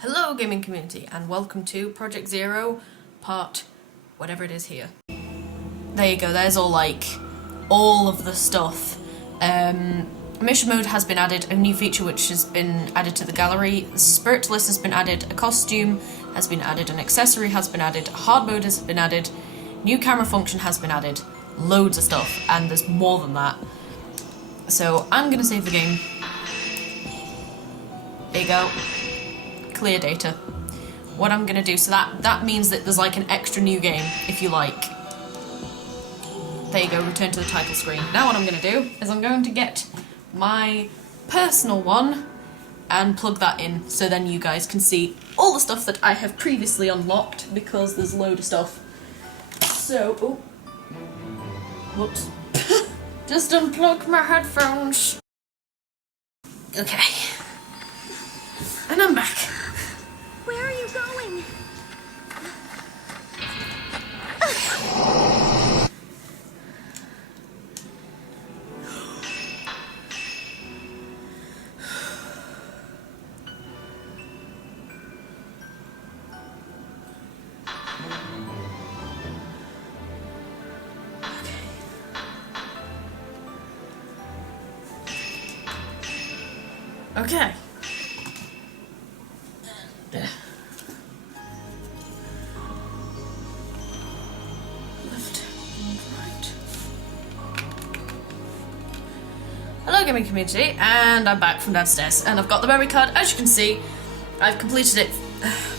Hello gaming community and welcome to Project Zero part whatever it is here. There you go, there's all of the stuff. Mission mode has been added, a new feature which has been added to the gallery, the spirit list has been added, a costume has been added, an accessory has been added, hard mode has been added, new camera function has been added, loads of stuff, and there's more than that. So I'm gonna save the game. There you go. Clear data. What I'm gonna do, so that means that there's like an extra new game, if you like. There you go, return to the title screen. Now what I'm gonna do is I'm going to get my personal one and plug that in, so then you guys can see all the stuff that I have previously unlocked, because there's a load of stuff. So, oh, whoops. Just unplug my headphones. Okay. And I'm back. Where are you going? Okay. Left and right. Hello gaming community, and I'm back from downstairs, and I've got the memory card. As you can see, I've completed it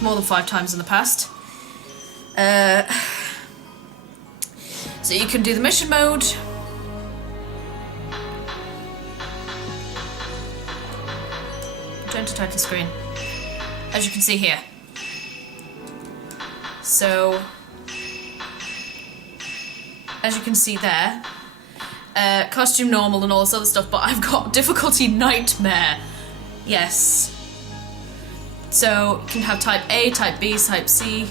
more than 5 times in the past. So you can do the mission mode. Turn to title screen. As you can see here. So, as you can see there, costume normal and all this other stuff, but I've got difficulty nightmare. Yes. So, you can have type A, type B, type C.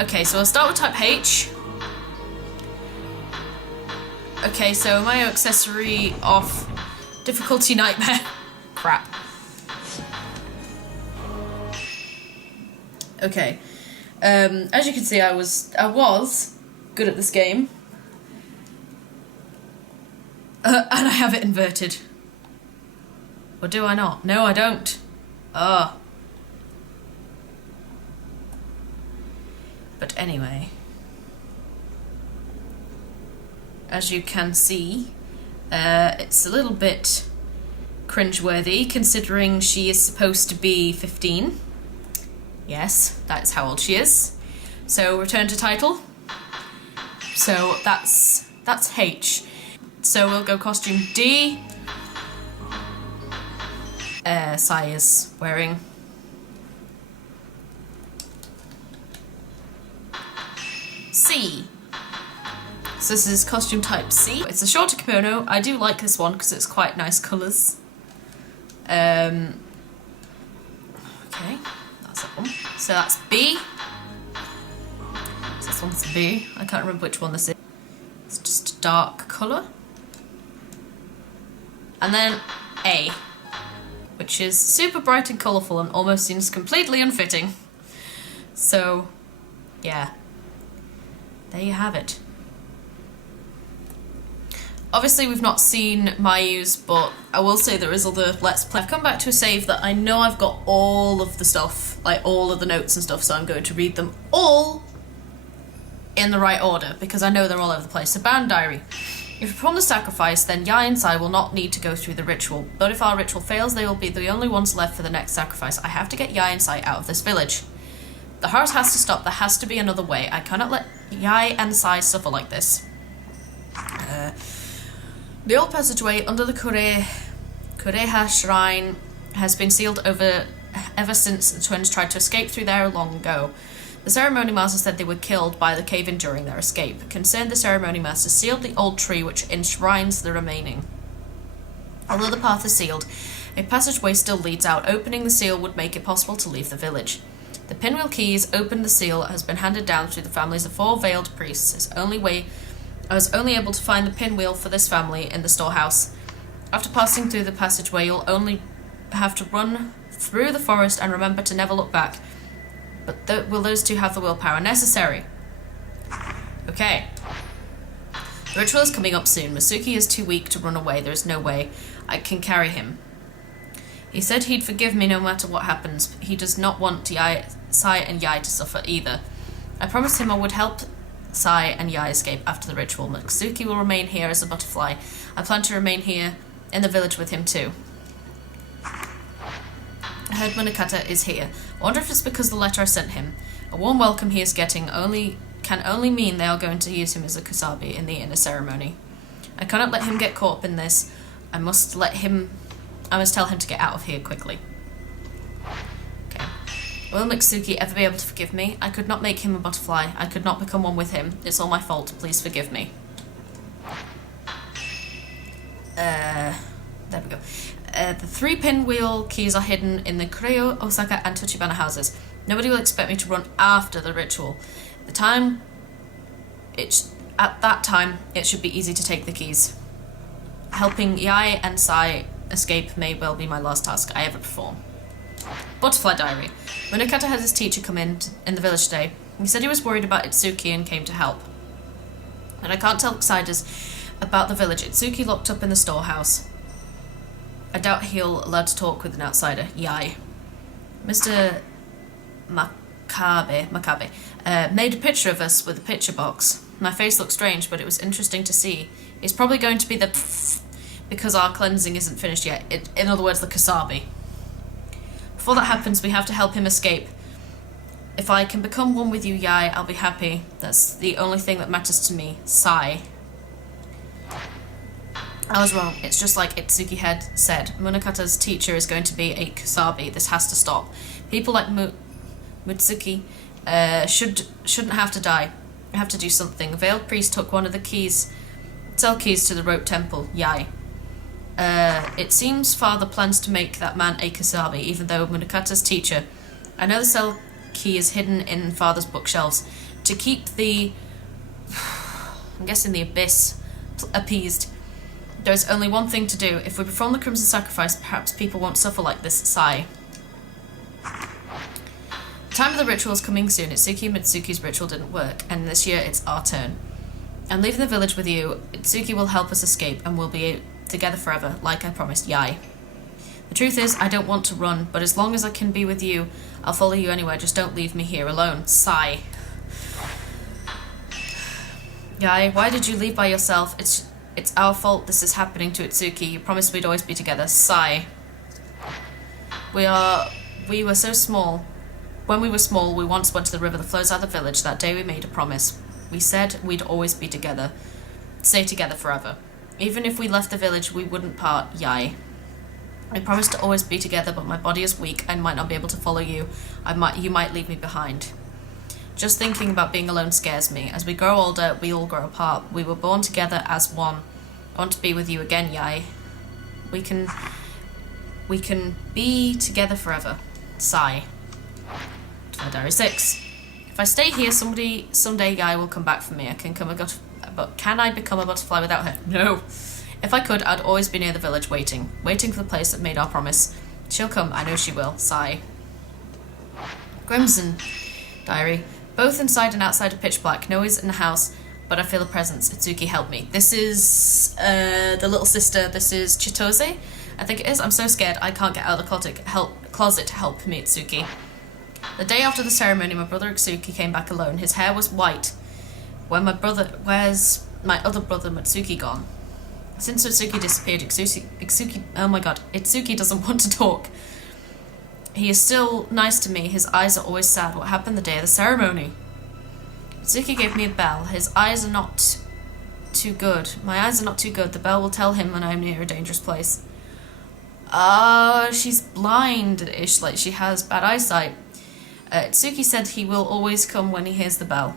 Okay, so I'll start with type H. Okay, so my accessory off, difficulty nightmare. Crap. Okay, as you can see, I was good at this game, and I have it inverted. Or do I not? No, I don't. Oh. But anyway, as you can see, it's a little bit cringeworthy considering she is supposed to be 15. Yes, that's how old she is. So return to title. So that's H. So we'll go costume D. Sai is wearing. C. So this is costume type C. It's a shorter kimono. I do like this one because it's quite nice colours. Okay. So that's B. So this one's B. I can't remember which one this is. It's just a dark colour. And then A, which is super bright and colourful and almost seems completely unfitting. So, yeah. There you have it. Obviously we've not seen Mayu's, but I will say there is other Let's Play. I've come back to a save that I know I've got all of the stuff, like all of the notes and stuff, so I'm going to read them all in the right order, because I know they're all over the place. So, Bound Diary. If you perform the sacrifice, then Yai and Sai will not need to go through the ritual, but if our ritual fails, they will be the only ones left for the next sacrifice. I have to get Yai and Sai out of this village. The heart has to stop, there has to be another way. I cannot let Yai and Sai suffer like this. The old passageway under the Kureha shrine has been sealed ever since the twins tried to escape through there long ago. The ceremony master said they were killed by the cave-in during their escape. Concerned, the ceremony master sealed the old tree which enshrines the remaining. Although the path is sealed, a passageway still leads out. Opening the seal would make it possible to leave the village. The pinwheel keys open the seal has been handed down through the families of 4 veiled priests. I was only able to find the pinwheel for this family in the storehouse. After passing through the passageway, you'll only have to run through the forest and remember to never look back. But will those two have the willpower necessary? Okay. The ritual is coming up soon. Masuki is too weak to run away. There is no way I can carry him. He said he'd forgive me no matter what happens. He does not want Sai and Yai to suffer either. I promised him I would help Sai and Yai escape after the ritual. Masuki will remain here as a butterfly. I plan to remain here in the village with him too. I heard Munakata is here. I wonder if it's because the letter I sent him. A warm welcome he is getting can only mean they are going to use him as a kusabi in the inner ceremony. I cannot let him get caught up in this. I must tell him to get out of here quickly. Okay. Will Mitsuki ever be able to forgive me? I could not make him a butterfly. I could not become one with him. It's all my fault. Please forgive me. There we go. The 3 pinwheel keys are hidden in the Kureo, Osaka, and Tachibana houses. Nobody will expect me to run after the ritual. At that time, it should be easy to take the keys. Helping Yai and Sai escape may well be my last task I ever perform. Butterfly Diary. Munakata had his teacher come in the village today. He said he was worried about Itsuki and came to help. But I can't tell outsiders about the village. Itsuki locked up in the storehouse. I doubt he'll allowed to talk with an outsider. Yai. Mr. Makabe made a picture of us with a picture box. My face looked strange, but it was interesting to see. It's probably going to be the because our cleansing isn't finished yet. In other words, the Kasabi. Before that happens, we have to help him escape. If I can become one with you, Yai, I'll be happy. That's the only thing that matters to me. Sai. I was wrong. It's just like Itsuki had said. Munakata's teacher is going to be a Kasabi. This has to stop. People like Mutsuki shouldn't have to die. I have to do something. A veiled priest took one of the cell keys to the rope temple. Yai. It seems Father plans to make that man a Kasabi, even though Munakata's teacher. I know the cell key is hidden in Father's bookshelves. To keep the I'm guessing the abyss appeased, there's only one thing to do. If we perform the Crimson Sacrifice, perhaps people won't suffer like this. Sigh. The time of the ritual is coming soon. Itsuki and Mitsuki's ritual didn't work, and this year it's our turn. I'm leaving the village with you. Itsuki will help us escape, and we'll be together forever, like I promised Yai. The truth is, I don't want to run, but as long as I can be with you, I'll follow you anywhere. Just don't leave me here alone. Sigh. Yai, why did you leave by yourself? It's our fault this is happening to Itsuki. You promised we'd always be together. Sigh. We were so small. When we were small, we once went to the river that flows out of the village. That day we made a promise. We said we'd always be together. Stay together forever. Even if we left the village, we wouldn't part. Yai. I promised to always be together, but my body is weak. I might not be able to follow you. You might leave me behind. Just thinking about being alone scares me. As we grow older, we all grow apart. We were born together as one. I want to be with you again, Yai. We can be together forever. Sigh. Diary 6. If I stay here, someday Yai will come back for me. But can I become a butterfly without her? No. If I could, I'd always be near the village waiting for the place that made our promise. She'll come, I know she will. Sigh. Crimson Diary. Both inside and outside are pitch black. No one's in the house, but I feel a presence. Itsuki, help me. This is the little sister. This is Chitose, I think it is. I'm so scared. I can't get out of the closet to help me, Itsuki. The day after the ceremony, my brother Itsuki came back alone. His hair was white. Where's my other brother Matsuki gone? Since Itsuki disappeared, Itsuki doesn't want to talk. He is still nice to me. His eyes are always sad. What happened the day of the ceremony? Itsuki gave me a bell. His eyes are not too good. My eyes are not too good. The bell will tell him when I am near a dangerous place. She's blind-ish, like she has bad eyesight. Itsuki said he will always come when he hears the bell.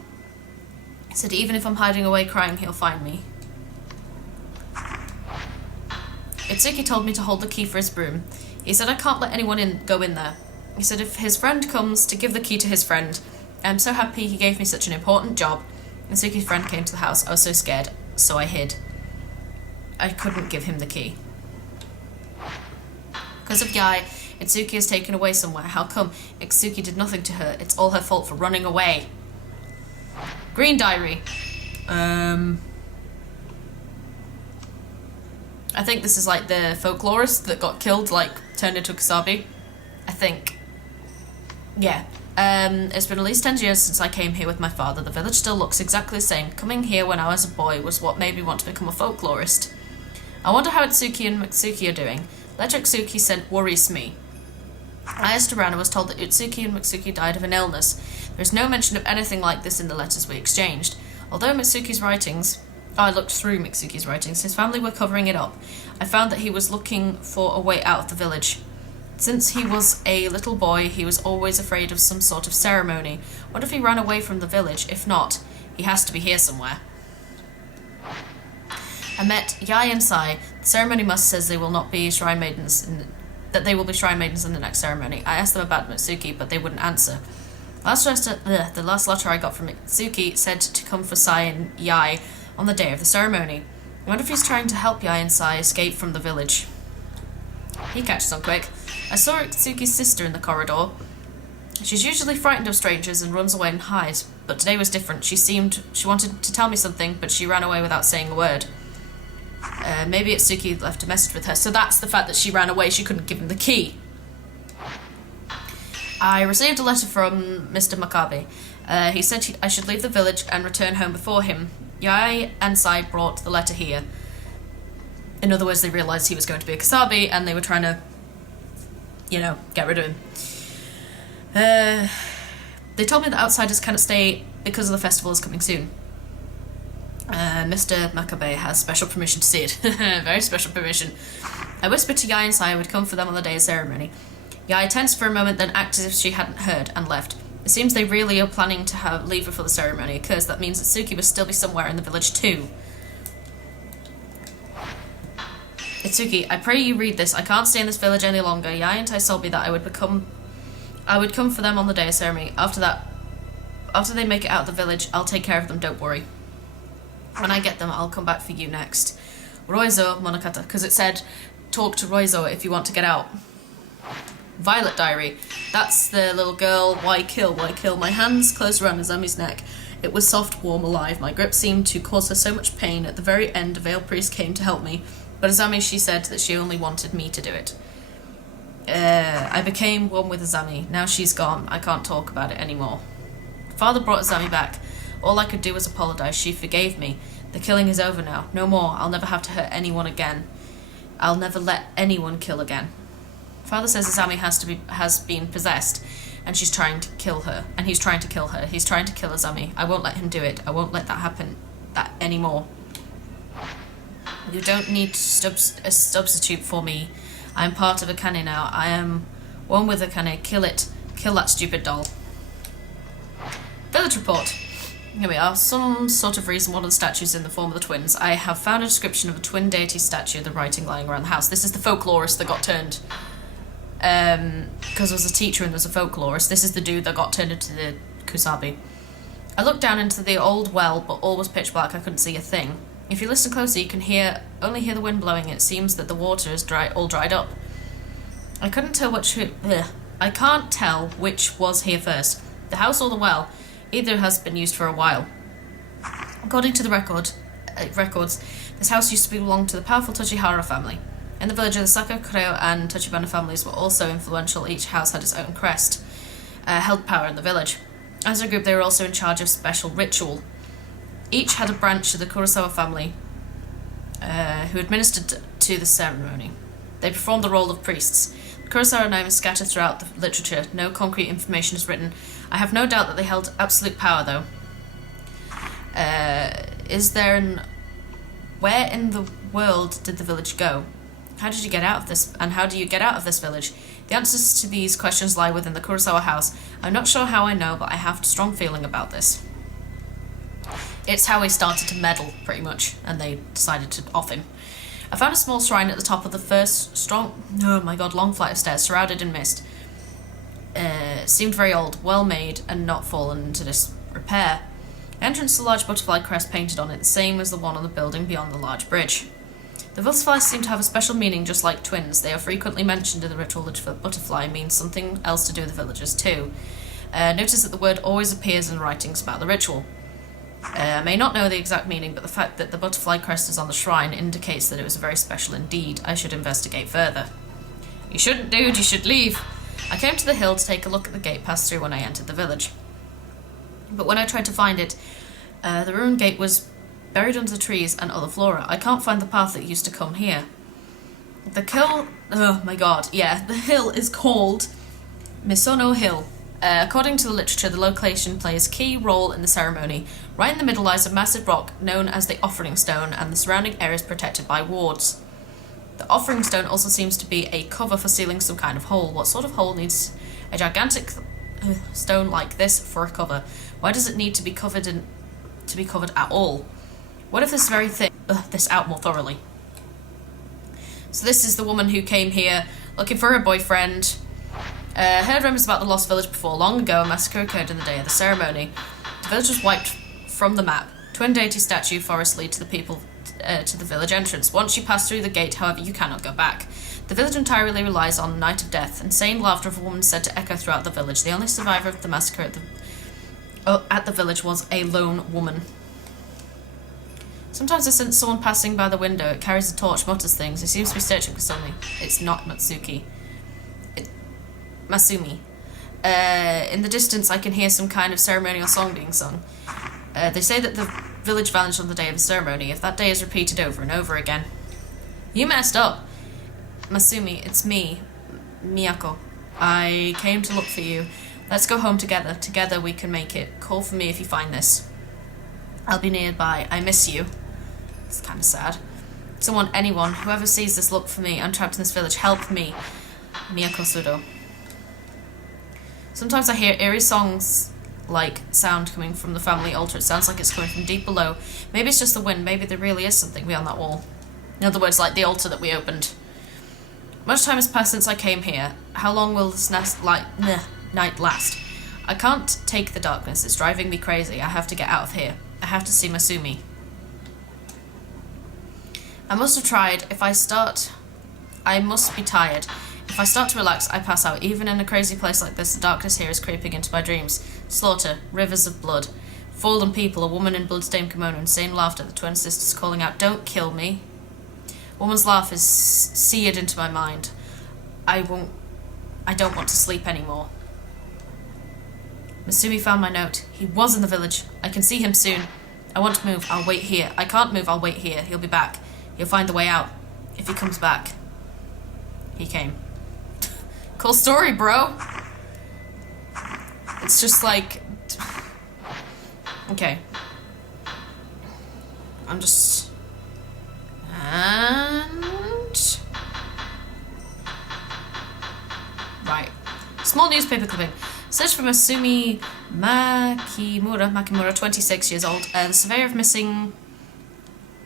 He said even if I'm hiding away crying, he'll find me. Itsuki told me to hold the key for his broom. He said I can't let anyone go in there. He said if his friend comes, to give the key to his friend. I'm so happy he gave me such an important job. Itsuki's friend came to the house. I was so scared, so I hid. I couldn't give him the key. Because of Yai, Itsuki is taken away somewhere. How come? Itsuki did nothing to her. It's all her fault for running away. Green Diary. I think this is like the folklorist that got killed, like, turned into a Kusabi. I think. Yeah. It's been at least 10 years since I came here with my father. The village still looks exactly the same. Coming here when I was a boy was what made me want to become a folklorist. I wonder how Itsuki and Mitsuki are doing. Letter Itsuki sent worries me. I asked around and was told that Itsuki and Mitsuki died of an illness. There is no mention of anything like this in the letters we exchanged. Although Mitsuki's writings... I looked through Mitsuki's writings. His family were covering it up. I found that he was looking for a way out of the village. Since he was a little boy, he was always afraid of some sort of ceremony. What if he ran away from the village? If not, he has to be here somewhere. I met Yai and Sai. The ceremony master says they will not be shrine maidens that they will be shrine maidens in the next ceremony. I asked them about Mitsuki, but they wouldn't answer. The last letter I got from Mitsuki said to come for Sai and Yai on the day of the ceremony. I wonder if he's trying to help Yai and Sai escape from the village. He catches on quick. I saw Itsuki's sister in the corridor. She's usually frightened of strangers and runs away and hides, but today was different. She wanted to tell me something, but she ran away without saying a word. Maybe Itsuki left a message with her, so that's the fact that she ran away. She couldn't give him the key. I received a letter from Mr. Makabe. He said I should leave the village and return home before him. Yai and Sai brought the letter here. In other words, they realised he was going to be a Kusabi, and they were trying to, get rid of him. They told me that outsiders cannot stay because the festival is coming soon. Mr. Makabe has special permission to see it. Very special permission. I whispered to Yai and Sai I would come for them on the day of ceremony. Yai tensed for a moment, then acted as if she hadn't heard, and left. It seems they really are planning to leave before the ceremony occurs. That means that Suki must still be somewhere in the village too. Itsuki, I pray you read this. I can't stay in this village any longer. Yai and Tai told me that I would come for them on the day of ceremony. After they make it out of the village, I'll take care of them, don't worry. When I get them, I'll come back for you next. Roizo Monokata, because it said, talk to Roizo if you want to get out. Violet Diary. That's the little girl. Why kill? Why kill? My hands closed around Azami's neck. It was soft, warm, alive. My grip seemed to cause her so much pain. At the very end, a veiled priest came to help me. But Azami, she said that she only wanted me to do it. I became one with Azami. Now she's gone. I can't talk about it anymore. Father brought Azami back. All I could do was apologize. She forgave me. The killing is over now. No more. I'll never have to hurt anyone again. I'll never let anyone kill again. Father says Azami has been possessed, and she's trying to kill her. And he's trying to kill her. He's trying to kill Azami. I won't let him do it. I won't let that happen anymore. You don't need a substitute for me. I am part of Akane now. I am one with Akane. Kill it. Kill that stupid doll. Village report. Here we are. Some sort of reason one of the statues in the form of the twins. I have found a description of a twin deity statue, the writing lying around the house. This is the folklorist that got turned. Because there was a teacher and there was a folklorist. This is the dude that got turned into the Kusabi. I looked down into the old well, but all was pitch black. I couldn't see a thing. If you listen closely, you can only hear the wind blowing. It seems that the water is all dried up. I can't tell which was here first, the house or the well. Either has been used for a while. According to the records, this house used to belong to the powerful Tochihara family. In the village, the Saka, Koreo, and Tochibana families were also influential. Each house had its own crest, held power in the village. As a group, they were also in charge of special ritual. Each had a branch of the Kurosawa family who administered to the ceremony. They performed the role of priests. The Kurosawa name is scattered throughout the literature. No concrete information is written. I have no doubt that they held absolute power, though. Where in the world did the village go? How did you get out of this, and how do you get out of this village? The answers to these questions lie within the Kurosawa house. I'm not sure how I know, but I have a strong feeling about this. It's how he started to meddle, pretty much, and they decided to off him. I found a small shrine at the top of the first long flight of stairs, surrounded in mist. Seemed very old, well made, and not fallen into disrepair. The entrance to a large butterfly crest painted on it, the same as the one on the building beyond the large bridge. The butterflies seem to have a special meaning just like twins. They are frequently mentioned in the ritual that the butterfly means something else to do with the villagers too. Notice that the word always appears in writings about the ritual. I may not know the exact meaning, but the fact that the butterfly crest is on the shrine indicates that it was very special indeed. I should investigate further. You shouldn't, dude. You should leave. I came to the hill to take a look at the gate passed through when I entered the village. But when I tried to find it, the ruined gate was buried under the trees and other flora. I can't find the path that used to come here. Oh my god, yeah. The hill is called Misono Hill. According to the literature, the location plays a key role in the ceremony. Right in the middle lies a massive rock known as the Offering Stone, and the surrounding area is protected by wards. The Offering Stone also seems to be a cover for sealing some kind of hole. What sort of hole needs a gigantic stone like this for a cover? Why does it need to be covered at all? What if this very thing... this out more thoroughly. So this is the woman who came here looking for her boyfriend. Heard rumours about the lost village before. Long ago, a massacre occurred on the day of the ceremony. The village was wiped from the map. Twin deity statue forests lead to the people to the village entrance. Once you pass through the gate, however, you cannot go back. The village entirely relies on Night of Death. Insane laughter of a woman said to echo throughout the village. The only survivor of the massacre at the village was a lone woman. Sometimes I sense someone passing by the window. It carries a torch, mutters things. It seems to be searching for something. It's not Masumi. In the distance, I can hear some kind of ceremonial song being sung. They say that the village vanished on the day of the ceremony. If that day is repeated over and over again. You messed up. Masumi, it's me, Miyako. I came to look for you. Let's go home together. Together we can make it. Call for me if you find this. I'll be nearby. I miss you. It's kind of sad. Someone, anyone, whoever sees this, look for me. I'm trapped in this village. Help me. Miyako Sudo. Sometimes I hear eerie songs like sound coming from the family altar. It sounds like it's coming from deep below. Maybe it's just the wind. Maybe there really is something beyond that wall. In other words, like the altar that we opened. Much time has passed since I came here. How long will this night last? I can't take the darkness. It's driving me crazy. I have to get out of here. I have to see Masumi. I must have tried. I must be tired. If I start to relax, I pass out. Even in a crazy place like this, the darkness here is creeping into my dreams. Slaughter, rivers of blood, fallen people, a woman in blood-stained kimono, insane laughter, the twin sisters calling out, "Don't kill me." Woman's laugh is seared into my mind. I don't want to sleep anymore. Masumi found my note. He was in the village. I can see him soon. I want to move. I'll wait here. I can't move. I'll wait here. He'll be back. He'll find the way out. If he comes back. He came. Cool story, bro. It's just like... Okay. I'm just... And... Right. Small newspaper clipping. Search for Masumi Makimura, 26 years old. The surveyor of missing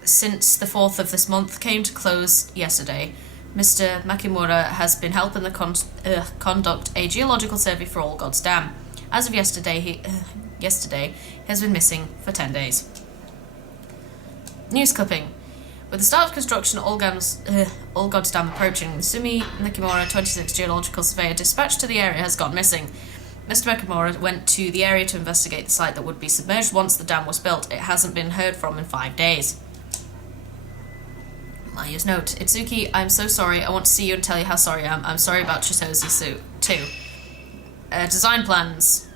since the 4th of this month came to close yesterday. Mr. Makimura has been helping the conduct a geological survey for All God's Dam. As of yesterday, he has been missing for 10 days. News clipping. With the start of construction, All God's Dam approaching, Masumi Makimura, 26 geological surveyor, dispatched to the area, has gone missing. Mr. Makimura went to the area to investigate the site that would be submerged once the dam was built. It hasn't been heard from in 5 days. Maya's note. Itsuki, I'm so sorry. I want to see you and tell you how sorry I am. I'm sorry about Chitosi's suit, too. Design plans.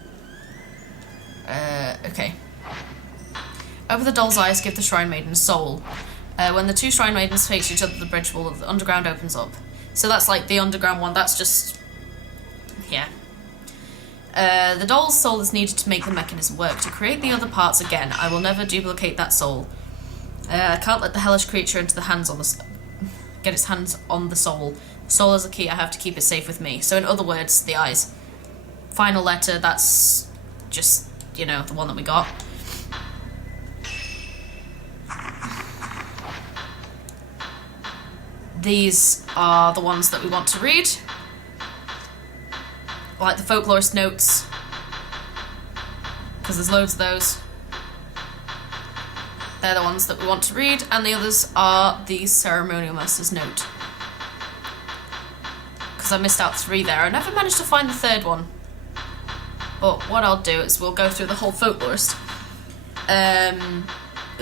Okay. Over the doll's eyes, give the Shrine Maiden a soul. When the two Shrine Maidens face each other, the bridge wall of the underground opens up. So that's like the underground one. That's just... Yeah. The doll's soul is needed to make the mechanism work. To create the other parts again, I will never duplicate that soul. I can't let the hellish creature into the get its hands on the soul. The soul is the key. I have to keep it safe with me. So in other words, the eyes. Final letter, that's just, the one that we got. These are the ones that we want to read. Like the folklorist notes. Because there's loads of those. They're the ones that we want to read, and the others are the Ceremonial Master's Note. Because I missed out 3 there. I never managed to find the 3rd one. But what I'll do is we'll go through the whole folklorist. The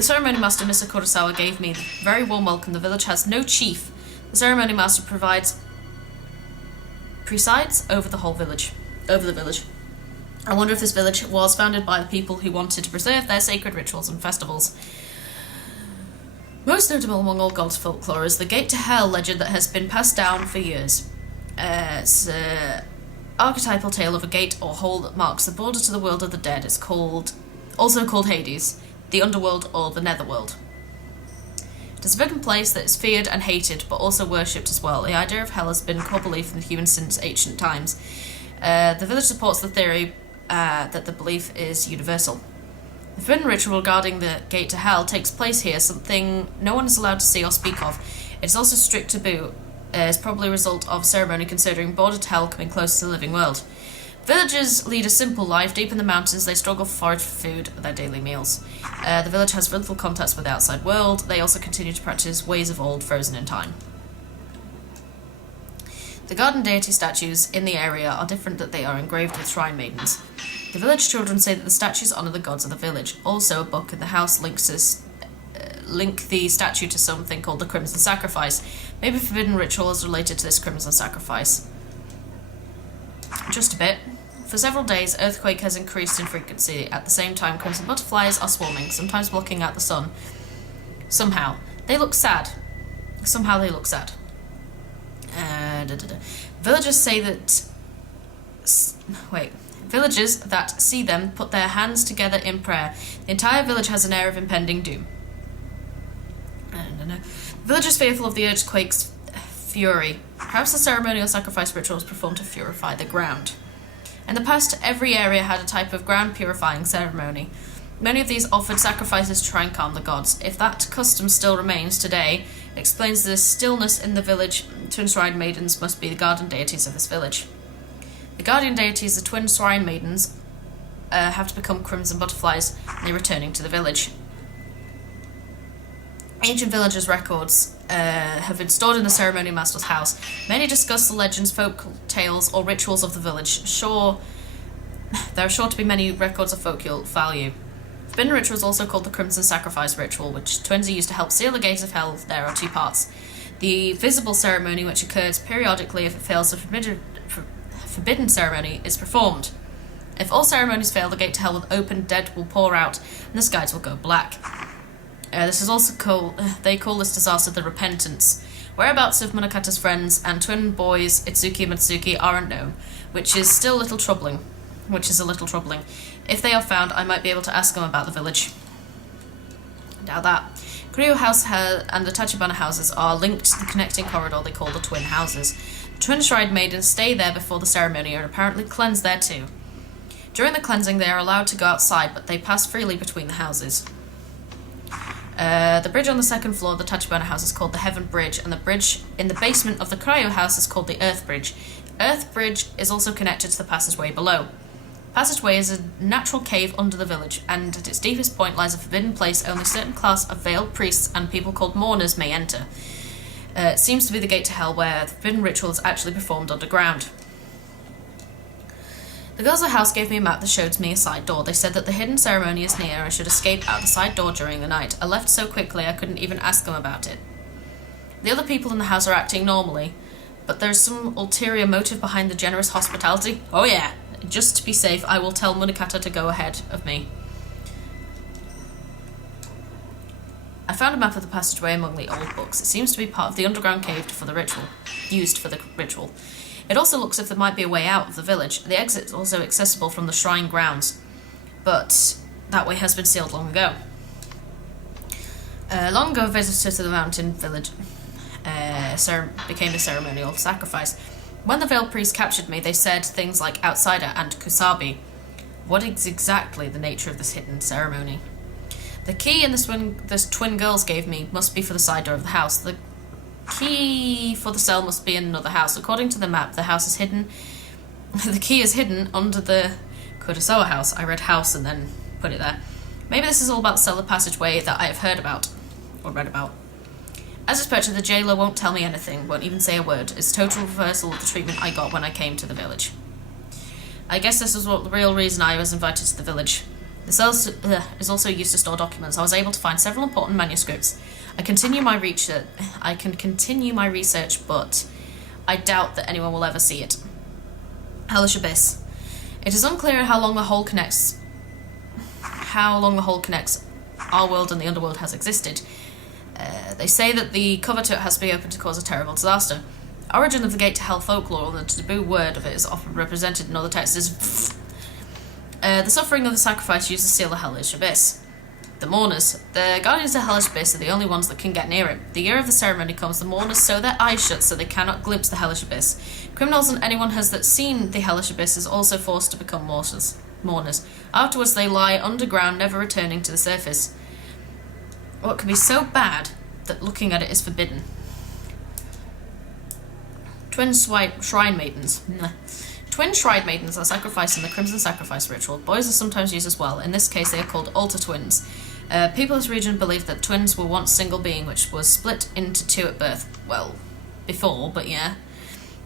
Ceremony Master, Mr. Kurosawa, gave me a very warm welcome. The village has no chief. The Ceremony Master presides over the whole village. Over the village. I wonder if this village was founded by the people who wanted to preserve their sacred rituals and festivals. Most notable among all gods' folklore is the Gate to Hell legend that has been passed down for years. It's an archetypal tale of a gate or hole that marks the border to the world of the dead. It's also called Hades, the underworld or the netherworld. It is a forbidden place that is feared and hated, but also worshipped as well. The idea of hell has been a core belief in humans since ancient times. The village supports the theory that the belief is universal. The forbidden ritual regarding the gate to hell takes place here, something no one is allowed to see or speak of. It is also strict taboo. It's probably a result of ceremony considering border to hell coming close to the living world. Villagers lead a simple life. Deep in the mountains, they struggle for forage for food and their daily meals. The village has little contacts with the outside world. They also continue to practice ways of old, frozen in time. The garden deity statues in the area are different, that they are engraved with shrine maidens. The village children say that the statues honour the gods of the village. Also, a book in the house link the statue to something called the Crimson Sacrifice. Maybe forbidden ritual is related to this Crimson Sacrifice. Just a bit. For several days, earthquake has increased in frequency. At the same time, crimson butterflies are swarming, sometimes blocking out the sun. Somehow. They look sad. Villagers say that... Villagers that see them put their hands together in prayer. The entire village has an air of impending doom. Villagers fearful of the earthquake's fury. Perhaps the ceremonial sacrifice ritual was performed to purify the ground. In the past, every area had a type of ground purifying ceremony. Many of these offered sacrifices to try and calm the gods. If that custom still remains today, it explains the stillness in the village. Twin shrine maidens must be the guardian deities of this village. The guardian deities, the twin shrine maidens, have to become crimson butterflies, and they're returning to the village. Ancient villagers' records have been stored in the ceremony master's house. Many discuss the legends, folk tales, or rituals of the village. There are sure to be many records of folk value. Forbidden ritual is also called the Crimson Sacrifice ritual, which twins are used to help seal the gates of hell. There are 2 parts. The visible ceremony, which occurs periodically if it fails, the forbidden ceremony is performed. If all ceremonies fail, the gate to hell with open dead will pour out, and the skies will go black. This is also they call this disaster the Repentance. Whereabouts of Munakata's friends and twin boys Itsuki and Matsuki aren't known, which is a little troubling. If they are found, I might be able to ask them about the village. Doubt that. Kuryo House and the Tachibana houses are linked to the connecting corridor they call the Twin Houses. The twin shrine maidens stay there before the ceremony and apparently cleanse there too. During the cleansing, they are allowed to go outside, but they pass freely between the houses. The bridge on the 2nd floor of the Tachibana house is called the Heaven Bridge, and the bridge in the basement of the Kuryo house is called the Earth Bridge. Earth Bridge is also connected to the passageway below. The passageway is a natural cave under the village, and at its deepest point lies a forbidden place only a certain class of veiled priests and people called mourners may enter. It seems to be the gate to hell, where the forbidden ritual is actually performed underground. The girls of the house gave me a map that showed me a side door. They said that the hidden ceremony is near and I should escape out the side door during the night. I left so quickly I couldn't even ask them about it. The other people in the house are acting normally, but there's some ulterior motive behind the generous hospitality. Oh yeah, just to be safe, I will tell Munakata to go ahead of me. I found a map of the passageway among the old books. It seems to be part of the underground cave used for the ritual. It also looks as if there might be a way out of the village. The exit is also accessible from the shrine grounds, but that way has been sealed long ago. Long ago, a visitor to the mountain village became a ceremonial sacrifice. When the veiled priest captured me, they said things like outsider and kusabi. What is exactly the nature of this hidden ceremony? The key in the twin girls gave me must be for the side door of the house. The key for the cell must be in another house. According to the map, the house is hidden. The key is hidden under the Kurosawa house. I read house and then put it there. Maybe this is all about the cellar passageway that I have heard about, or read about. As expected, the jailer won't tell me anything, won't even say a word. It's a total reversal of the treatment I got when I came to the village. I guess this is the real reason I was invited to the village. The cell is also used to store documents. I was able to find several important manuscripts. I can continue my research, but I doubt that anyone will ever see it. Hellish Abyss. It is unclear how long the hole connects our world and the underworld has existed. They say that the cover to it has to be opened to cause a terrible disaster. Origin of the gate to hell folklore, and the taboo word of it is often represented in other texts as the suffering of the sacrifice used to seal the Hellish Abyss. The mourners. The guardians of the Hellish Abyss are the only ones that can get near it. The year of the ceremony comes, the mourners sew their eyes shut so they cannot glimpse the Hellish Abyss. Criminals and anyone that's seen the Hellish Abyss is also forced to become mourners. Afterwards they lie underground, never returning to the surface. What can be so bad that looking at it is forbidden? Twin Shrine Maidens. Twin Shrine Maidens are sacrificed in the Crimson Sacrifice ritual. Boys are sometimes used as well. In this case they are called altar twins. People of this region believe that twins were once single being which was split into two at birth. Well, before, but yeah.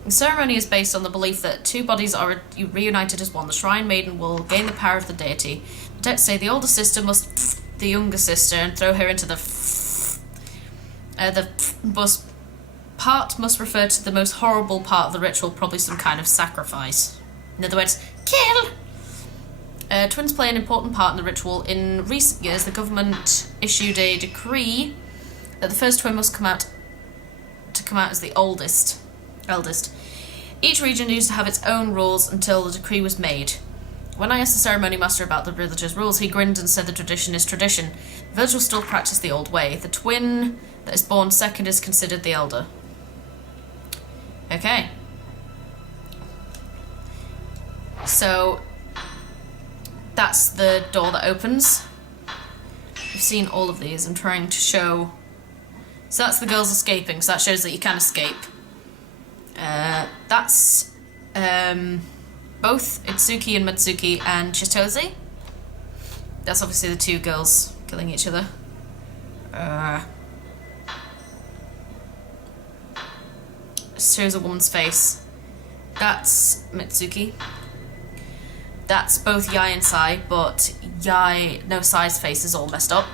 The ceremony is based on the belief that two bodies are reunited as one. The Shrine Maiden will gain the power of the deity. The texts say the older sister must the younger sister and throw her into the part must refer to the most horrible part of the ritual, probably some kind of sacrifice. In other words, kill! Twins play an important part in the ritual. In recent years, the government issued a decree that the first twin must come out as the eldest. Each region used to have its own rules until the decree was made. When I asked the ceremony master about the village's rules, he grinned and said the tradition is tradition. The village will still practice the old way. The twin that is born second is considered the elder. Okay. So, that's the door that opens. We've seen all of these. I'm trying to show... So that's the girls escaping, so that shows that you can escape. That's both Itsuki and Mitsuki and Chitose. That's obviously the two girls killing each other. Shows a woman's face. That's Mitsuki. That's both Yai and Sai, but Sai's face is all messed up.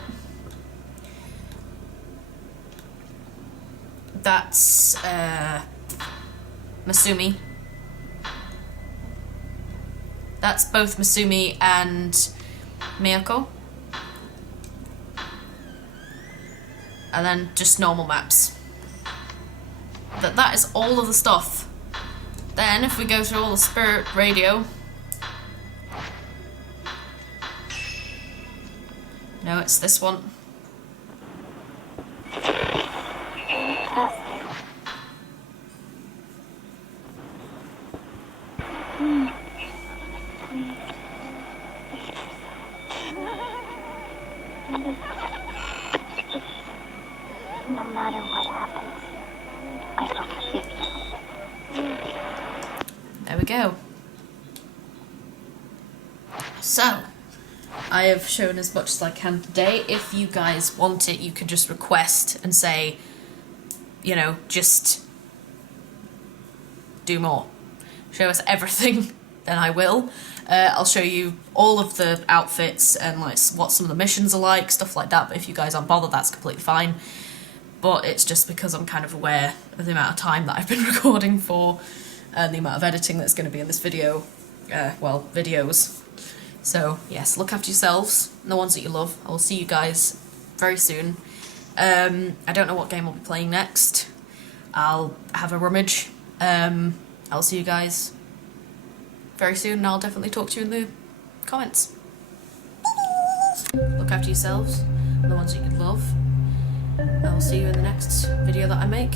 That's Masumi. That's both Masumi and Miyako. And then just normal maps. That is all of the stuff. Then if we go through all the spirit radio. No, it's this one. No matter what happens, I will forgive you. There we go. So, I have shown as much as I can today. If you guys want it, you can just request and say, you know, just do more. Show us everything, then I will. I'll show you all of the outfits and like what some of the missions are like, stuff like that, but if you guys aren't bothered, that's completely fine. But it's just because I'm kind of aware of the amount of time that I've been recording for and the amount of editing that's going to be in this video, videos. So yes, look after yourselves and the ones that you love. I will see you guys very soon. I don't know what game I'll be playing next. I'll have a rummage. I'll see you guys very soon, and I'll definitely talk to you in the comments. Look after yourselves and the ones that you love. I will see you in the next video that I make.